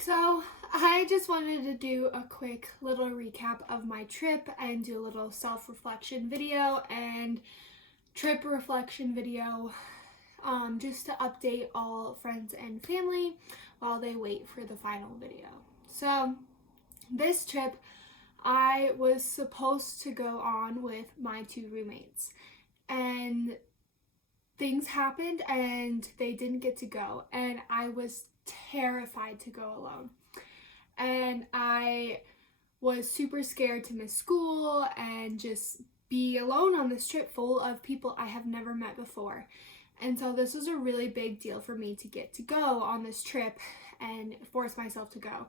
So, I just wanted to do a quick little recap of my trip and do a little self-reflection video and trip reflection video just to update all friends and family while they wait for the final video. So, this trip I was supposed to go on with my two roommates, and things happened and they didn't get to go, and I was terrified to go alone. And I was super scared to miss school and just be alone on this trip full of people I have never met before. And so this was a really big deal for me to get to go on this trip and force myself to go.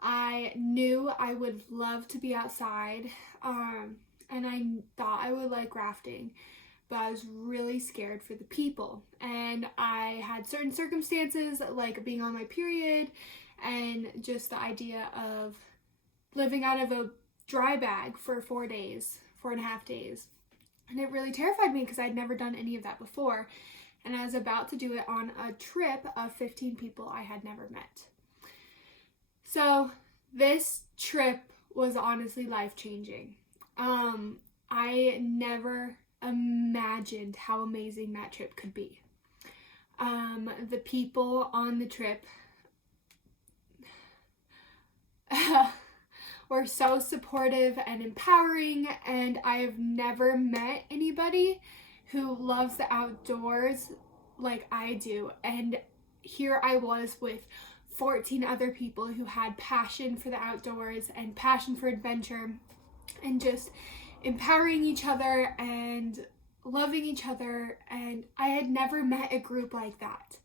I knew I would love to be outside, and I thought I would like rafting, but I was really scared for the people. And I had certain circumstances like being on my period and just the idea of living out of a dry bag for 4.5 days. And it really terrified me because I'd never done any of that before. And I was about to do it on a trip of 15 people I had never met. So this trip was honestly life-changing. I never imagined how amazing that trip could be. The people on the trip were so supportive and empowering, and I have never met anybody who loves the outdoors like I do. And here I was with 14 other people who had passion for the outdoors and passion for adventure and just empowering each other and loving each other, and I had never met a group like that.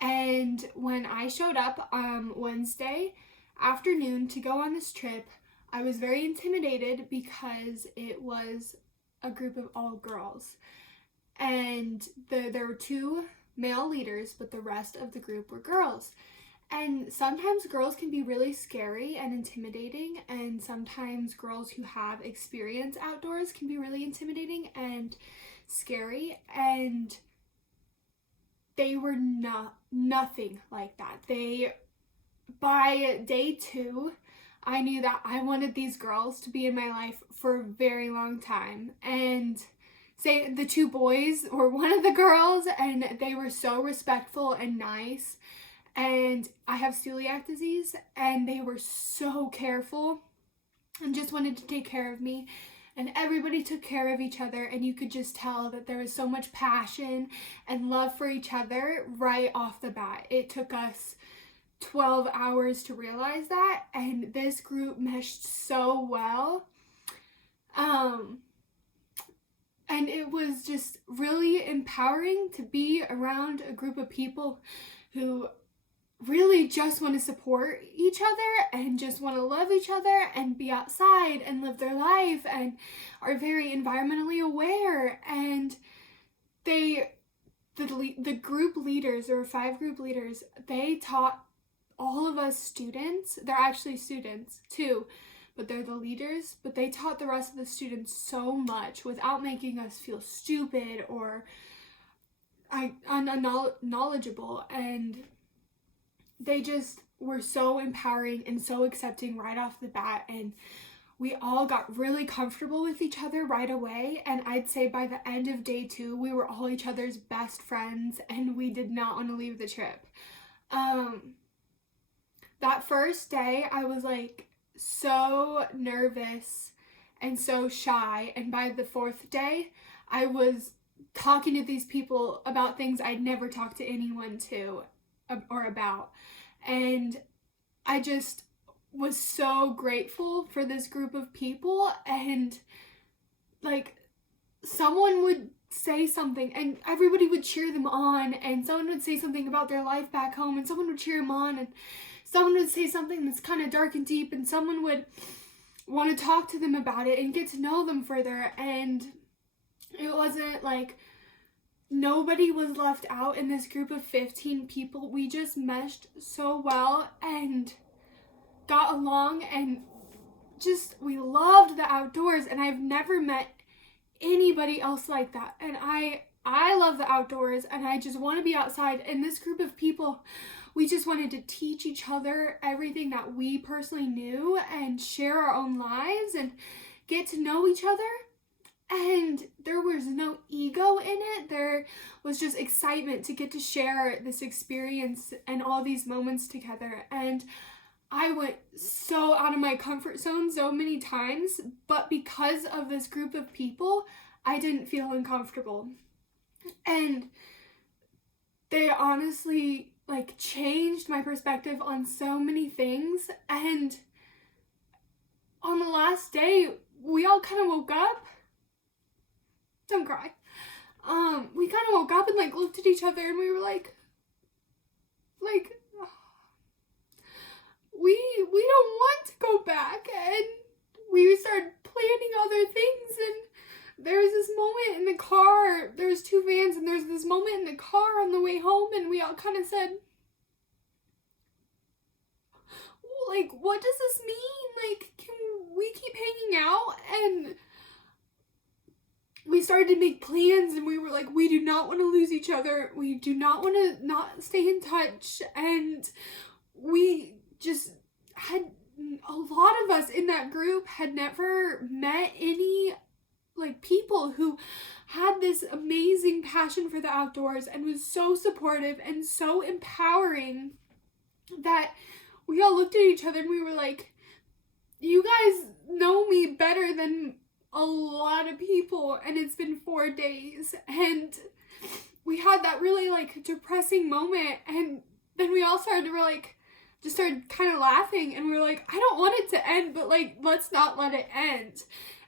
And when I showed up Wednesday afternoon to go on this trip, I was very intimidated because it was a group of all girls, and there were two male leaders, but the rest of the group were girls. And sometimes girls can be really scary and intimidating, and sometimes girls who have experience outdoors can be really intimidating and scary, and they were nothing like that. By day 2, I knew that I wanted these girls to be in my life for a very long time. And the two boys were one of the girls, and they were so respectful and nice. And I have celiac disease, and they were so careful and just wanted to take care of me. And everybody took care of each other, and you could just tell that there was so much passion and love for each other right off the bat. It took us 12 hours to realize that, and this group meshed so well. And it was just really empowering to be around a group of people who really just want to support each other and just want to love each other and be outside and live their life and are very environmentally aware. And the group leaders, there were 5 group leaders, they taught all of us students, they're actually students too, but they're the leaders, but they taught the rest of the students so much without making us feel stupid or unknowledgeable. And they just were so empowering and so accepting right off the bat, and we all got really comfortable with each other right away. And I'd say by the end of day 2, we were all each other's best friends, and we did not want to leave the trip. That first day, I was like so nervous and so shy, and by the 4th day, I was talking to these people about things I'd never talked to anyone to or about. And I just was so grateful for this group of people, and like someone would say something and everybody would cheer them on, and someone would say something about their life back home and someone would cheer them on, and someone would say something that's kind of dark and deep and someone would want to talk to them about it and get to know them further. And it wasn't like nobody was left out in this group of 15 people. We just meshed so well and got along, and just we loved the outdoors, and I've never met anybody else like that. And I I love the outdoors and I just want to be outside. And this group of people, we just wanted to teach each other everything that we personally knew and share our own lives and get to know each other. And there was no ego in it. There was just excitement to get to share this experience and all these moments together. And I went so out of my comfort zone so many times, but because of this group of people, I didn't feel uncomfortable. And they honestly like changed my perspective on so many things. And on the last day, we all kind of woke up. Don't cry. We kind of woke up and like looked at each other and we were like, we don't want to go back. And we started planning other things. And there was this moment in the car. There's two vans and there's this moment in the car on the way home. And we all kind of said, like, what does this mean? Like, can we keep hanging out? And we started to make plans and we were like, we do not want to lose each other. We do not want to not stay in touch. And we just had, a lot of us in that group had never met any like people who had this amazing passion for the outdoors and was so supportive and so empowering that we all looked at each other and we were like, you guys know me better than a lot of people, and it's been 4 days. And we had that really like depressing moment, and then we all started kind of laughing, and we were like, I don't want it to end, but like, let's not let it end.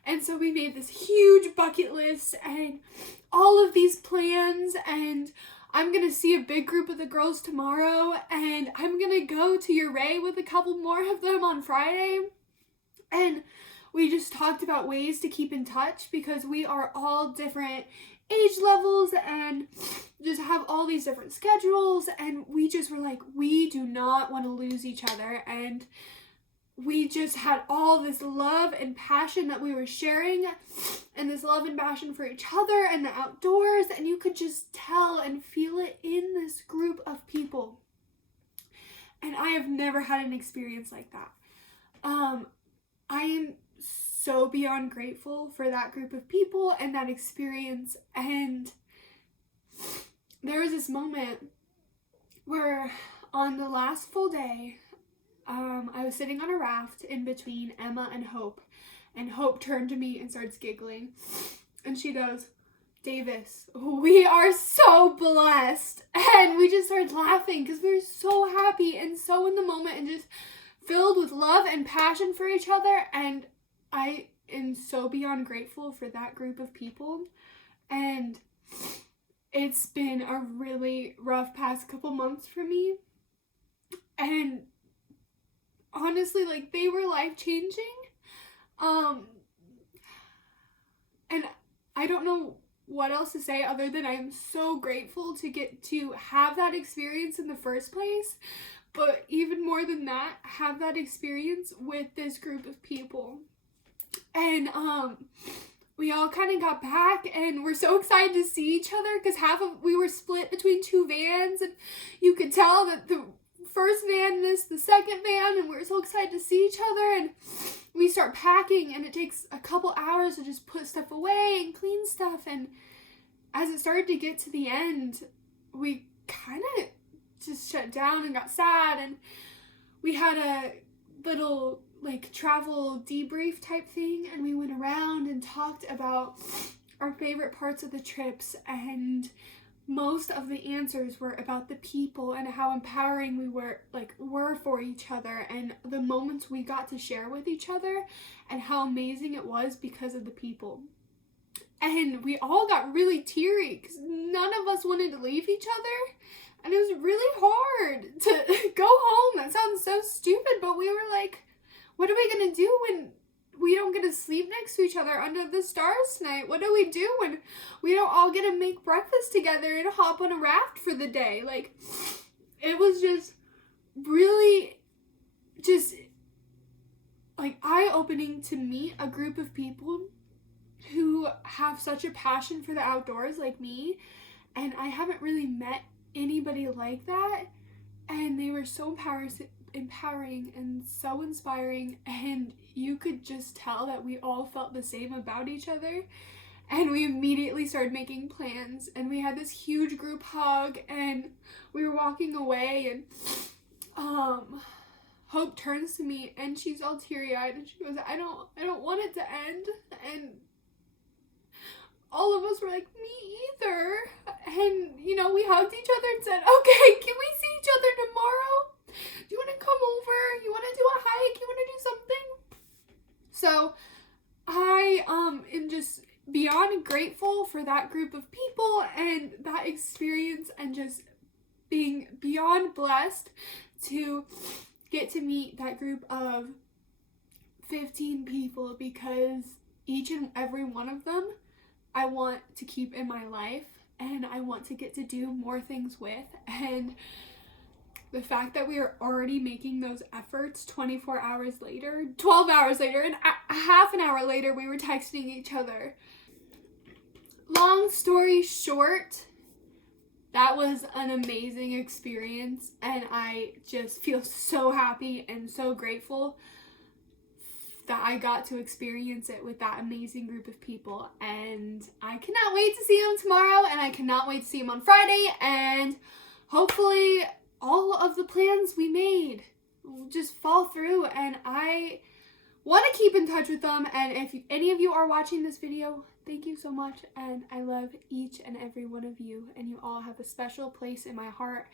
And so we made this huge bucket list and all of these plans, and I'm gonna see a big group of the girls tomorrow, and I'm gonna go to Uray with a couple more of them on Friday. And we just talked about ways to keep in touch because we are all different age levels and just have all these different schedules. And we just were like, we do not want to lose each other. And we just had all this love and passion that we were sharing, and this love and passion for each other and the outdoors. And you could just tell and feel it in this group of people. And I have never had an experience like that. I am so beyond grateful for that group of people and that experience. And there was this moment where on the last full day, I was sitting on a raft in between Emma and Hope turned to me and starts giggling, and she goes, Davis, we are so blessed. And we just started laughing because we were so happy and so in the moment and just filled with love and passion for each other. And I am so beyond grateful for that group of people. And it's been a really rough past couple months for me. And honestly, like, they were life-changing. And I don't know what else to say other than I am so grateful to get to have that experience in the first place. But even more than that, have that experience with this group of people. And we all kind of got back and we're so excited to see each other because we were split between two vans, and you could tell that the first van missed the second van, and we were so excited to see each other. And we start packing, and it takes a couple hours to just put stuff away and clean stuff. And as it started to get to the end, we kind of just shut down and got sad, and we had a little like travel debrief type thing, and we went around and talked about our favorite parts of the trips, and most of the answers were about the people and how empowering we were for each other, and the moments we got to share with each other and how amazing it was because of the people. And we all got really teary because none of us wanted to leave each other. And it was really hard to go home. That sounds so stupid, but we were like, what are we going to do when we don't get to sleep next to each other under the stars tonight? What do we do when we don't all get to make breakfast together and hop on a raft for the day? Like, it was just really just like eye-opening to meet a group of people who have such a passion for the outdoors like me, and I haven't really met anybody like that, and they were so empowering and so inspiring, and you could just tell that we all felt the same about each other. And we immediately started making plans, and we had this huge group hug, and we were walking away, and Hope turns to me and she's all teary-eyed and she goes, I don't want it to end. And all of us were like, me either. And, you know, we hugged each other and said, okay, can we see each other tomorrow? Do you want to come over? You want to do a hike? You want to do something? So I am just beyond grateful for that group of people and that experience, and just being beyond blessed to get to meet that group of 15 people, because each and every one of them I want to keep in my life and I want to get to do more things with. And the fact that we are already making those efforts 24 hours later, 12 hours later, and a half an hour later we were texting each other. Long story short, that was an amazing experience, and I just feel so happy and so grateful that I got to experience it with that amazing group of people. And I cannot wait to see them tomorrow, and I cannot wait to see them on Friday, and hopefully all of the plans we made will just fall through, and I want to keep in touch with them. And if any of you are watching this video, thank you so much, and I love each and every one of you, and you all have a special place in my heart,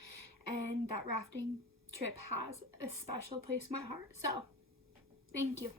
and that rafting trip has a special place in my heart. So, thank you.